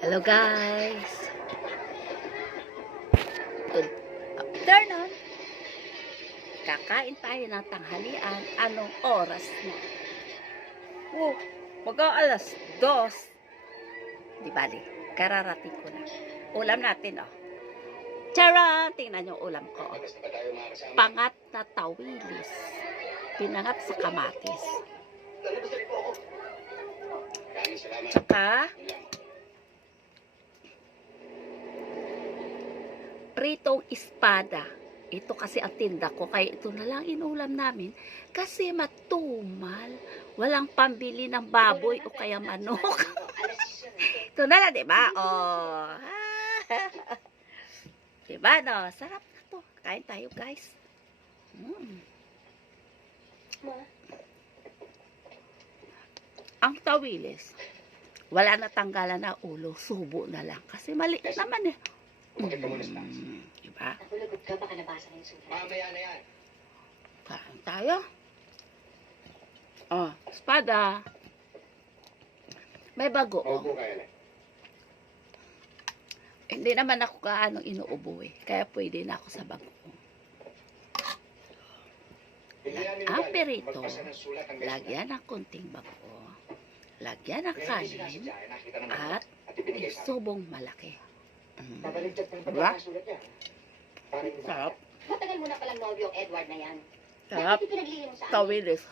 Hello guys! Good afternoon! Kakain tayo ng tanghalian. Anong oras na? Mag-aalas 2. Di bali, kararating ko na. Ulam natin, oh. Charan! Tingnan yung ulam ko, oh. Pangat na tawilis. Pinangat sa kamatis. Tsaka, pritong espada. Ito kasi ang tinda ko, kaya ito na lang inulam namin kasi matumal. Walang pambili ng baboy o kaya manok. Ito na lang, diba? Oh. Diba, no? Sarap na to. Kain tayo, guys. Ang tawilis, wala na tanggalan na ulo, subo na lang. Kasi maliit naman eh. Diba? Napulagod ka, baka nabasa na yung sulat. Mamaya na yan. Kain tayo. Oh, espada. May bago, oh. Opo kaya na. Hindi naman ako kaano inuubo eh. Kaya pwede na ako sa bago. Ang perito, lagyan ng konting bago. Lagyan ng kanin at isubong malaki. Pabaligtad pa yung Diba? pagkakasulat niya. Sarap. Matagal mo na palang nobyo ang Edward na yan. Sarap. Bakit ipinaglihi mo sa amin? Tawilis.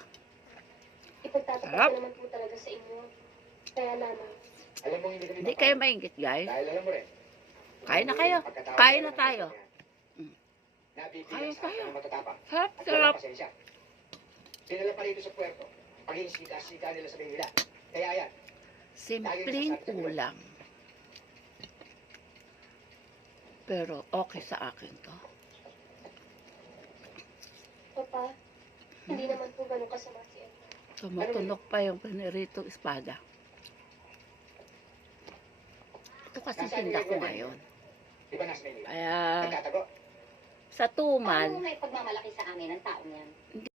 Ipagtatapat Sarap. ko naman po talaga sa inyo. Kaya lamang, Alam mo hindi kami Hindi kayo maingit, guys. Dahil alam mo rin. Kain na kayo. Kain na tayo. Napipilang Kain sa tayo. akin ng matatapang. Sarap, At sarap. walang pasensya. Sinala pa rito sa puerto. Paging sika-sika nila sa Maynila. Kaya yan. Simpleng ulam. Pero okay sa akin to. Papa, hindi naman po ganun kasama si Edward. Tumutunog pa yung piniritong espada. Ito kasi tinda ko ngayon. Di ba nasa Maynila? Kaya Nagtatago. sa Paano mo tumal, may pagmamalaki sa amin ang taong yan?